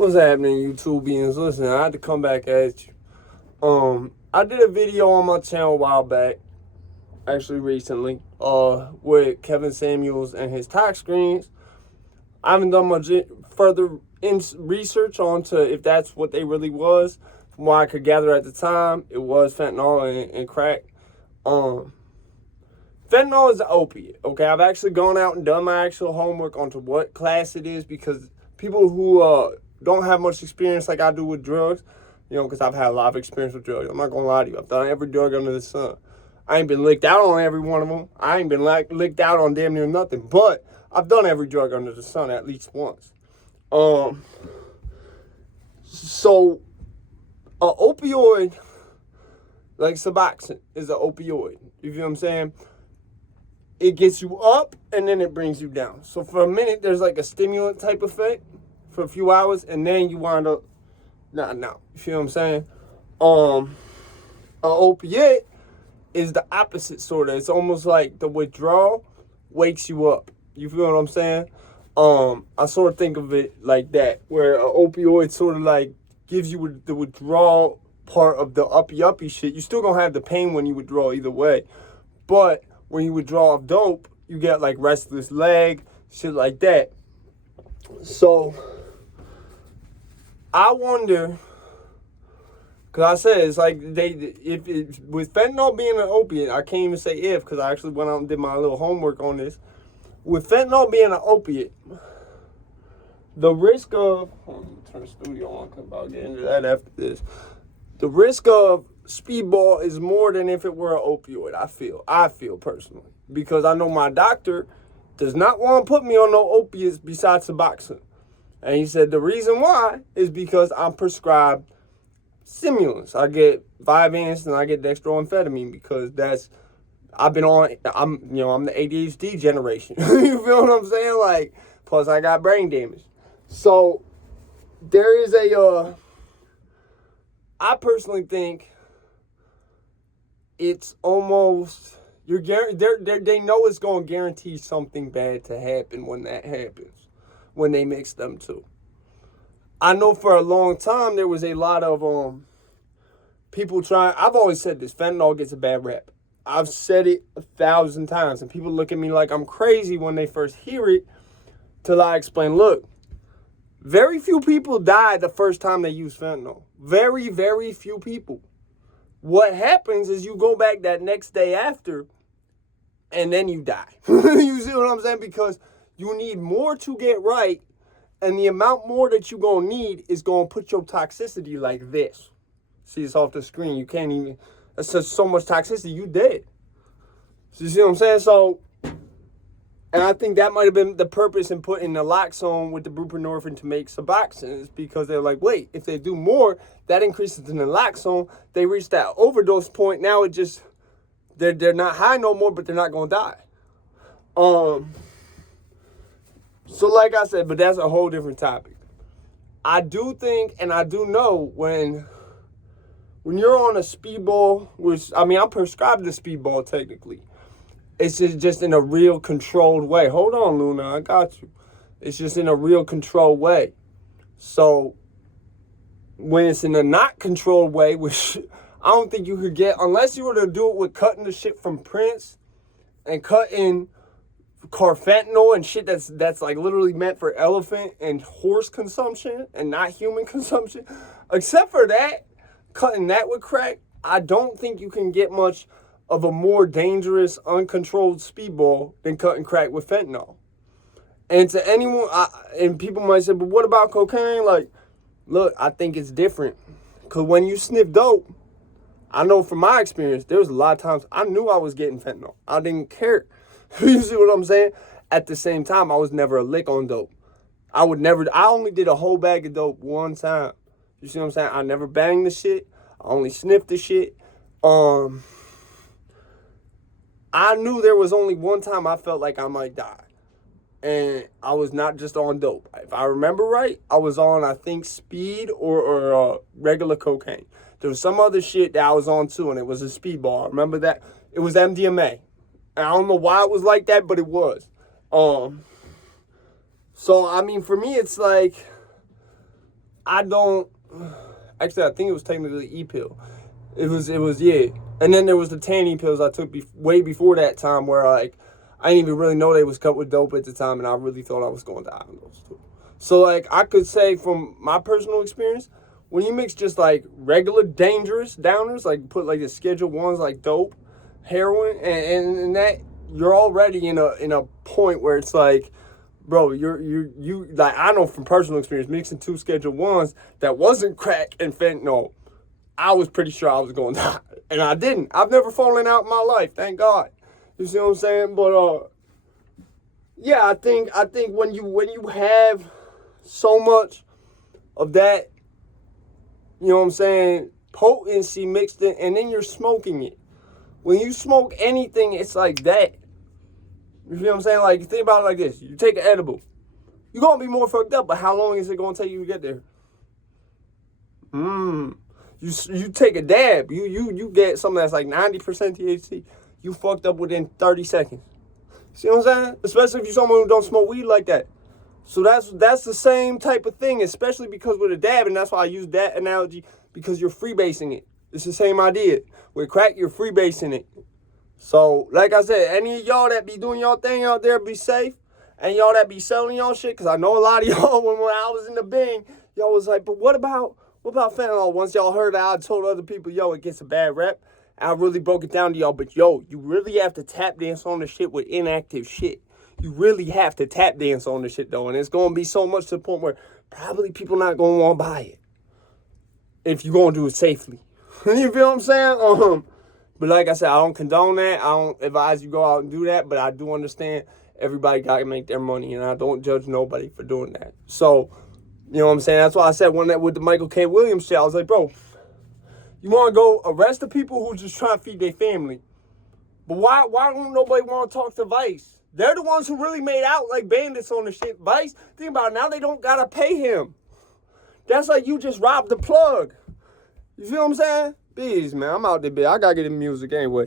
What's happening, YouTubians? Listen, I had to come back at you. I did a video on my channel a while back, actually recently, with Kevin Samuels and his tax screens. I haven't done much further research onto if that's what they really was. From what I could gather at the time, it was fentanyl and crack. Fentanyl is an opiate, okay? I've actually gone out and done my actual homework onto what class it is, because people who don't have much experience like I do with drugs, because I've had a lot of experience with drugs. I'm not going to lie to you. I've done every drug under the sun. I ain't been licked out on every one of them. I ain't been licked out on damn near nothing. But I've done every drug under the sun at least once. So, an opioid, like Suboxone, is an opioid. You feel what I'm saying? It gets you up and then it brings you down. So for a minute, there's like a stimulant type effect for a few hours, and then you wind up no. You feel what I'm saying? An opiate is the opposite sort of. It's almost like the withdrawal wakes you up. You feel what I'm saying? I sort of think of it like that, where an opioid sort of like gives you the withdrawal part of the uppy shit. You still gonna have the pain when you withdraw either way, but when you withdraw off dope, you get like restless leg, shit like that. So I wonder, because I said it's like with fentanyl being an opiate, I can't even say if, because I actually went out and did my little homework on this. With fentanyl being an opiate, the risk of, hold on, turn the studio on because I'll get into that after this. The risk of speedball is more than if it were an opioid, I feel personally. Because I know my doctor does not want to put me on no opiates besides Suboxone. And he said the reason why is because I'm prescribed stimulants. I get Vyvanse and I get dextroamphetamine because I'm the ADHD generation. You feel what I'm saying? Like, plus I got brain damage. So there is I personally think it's almost, they know it's going to guarantee something bad to happen when that happens, when they mix them two. I know for a long time there was a lot of people trying, I've always said this, fentanyl gets a bad rap. I've said it 1,000 times, and people look at me like I'm crazy when they first hear it, till I explain, look, very few people die the first time they use fentanyl. Very, very few people. What happens is you go back that next day after, and then you die. You see what I'm saying? Because you need more to get right, and the amount more that you're going to need is going to put your toxicity like this. See, it's off the screen. You can't even, that's just so much toxicity, you dead. So you see what I'm saying? So, and I think that might have been the purpose in putting naloxone with the buprenorphine to make Suboxone, is because they're like, wait, if they do more, that increases the naloxone. They reach that overdose point. Now it just, they're not high no more, but they're not going to die. So like I said, but that's a whole different topic. I do think, and I do know when you're on a speedball, which, I mean, I'm prescribed the speedball technically. It's just in a real controlled way. Hold on, Luna, I got you. It's just in a real controlled way. So when it's in a not controlled way, which I don't think you could get, unless you were to do it with cutting the shit from Prince and cutting carfentanil and shit that's like literally meant for elephant and horse consumption and not human consumption. Except for that, cutting that with crack, I don't think you can get much of a more dangerous, uncontrolled speedball than cutting crack with fentanyl. And to anyone, and people might say, but what about cocaine? Like, look, I think it's different. Because when you sniff dope, I know from my experience, there was a lot of times I knew I was getting fentanyl. I didn't care. You see what I'm saying? At the same time, I was never a lick on dope. I only did a whole bag of dope one time. You see what I'm saying? I never banged the shit. I only sniffed the shit. I knew there was only one time I felt like I might die. And I was not just on dope. If I remember right, I was on, I think, speed or regular cocaine. There was some other shit that I was on too, and it was a speedball. I remember that. It was MDMA. And I don't know why it was like that, but it was. So, I mean, for me, it's like, I don't. Actually, I think it was technically E-pill. It was, yeah. And then there was the tanning pills I took way before that time where, like, I didn't even really know they was cut with dope at the time, and I really thought I was going to die on those two. So, like, I could say from my personal experience, when you mix just, like, regular dangerous downers, like, put, like, the Schedule 1s, like, dope, heroin, and that, you're already in a point where it's like, bro, you like, I know from personal experience, mixing 2 Schedule 1s that wasn't crack and fentanyl, I was pretty sure I was going to die. And I didn't. I've never fallen out in my life, thank God. You see what I'm saying? But, yeah, I think when you have so much of that, you know what I'm saying, potency mixed in, and then you're smoking it. When you smoke anything, it's like that. You feel what I'm saying? Like, think about it like this. You take an edible. You're going to be more fucked up, but how long is it going to take you to get there? You take a dab. You get something that's like 90% THC. You fucked up within 30 seconds. See what I'm saying? Especially if you're someone who don't smoke weed like that. So that's the same type of thing, especially because with a dab, and that's why I use that analogy, because you're freebasing it. It's the same idea. With crack, you're freebasing it. So, like I said, any of y'all that be doing y'all thing out there, be safe. And y'all that be selling y'all shit, because I know a lot of y'all, when I was in the Bing, y'all was like, but what about fentanyl? Once y'all heard that, I told other people, yo, it gets a bad rep. I really broke it down to y'all, but yo, you really have to tap dance on the shit with inactive shit. You really have to tap dance on the shit, though. And it's going to be so much to the point where probably people not going to want to buy it. If you're going to do it safely. You feel what I'm saying? But like I said, I don't condone that. I don't advise you go out and do that. But I do understand everybody got to make their money. And I don't judge nobody for doing that. So, you know what I'm saying? That's why I said with the Michael K. Williams shit, I was like, bro, you want to go arrest the people who just trying to feed their family. But why don't nobody want to talk to Vice? They're the ones who really made out like bandits on the shit. Vice, think about it, now they don't got to pay him. That's like you just robbed the plug. You feel what I'm saying? Bees, man, I'm out there, bitch. I got to get in music anyway.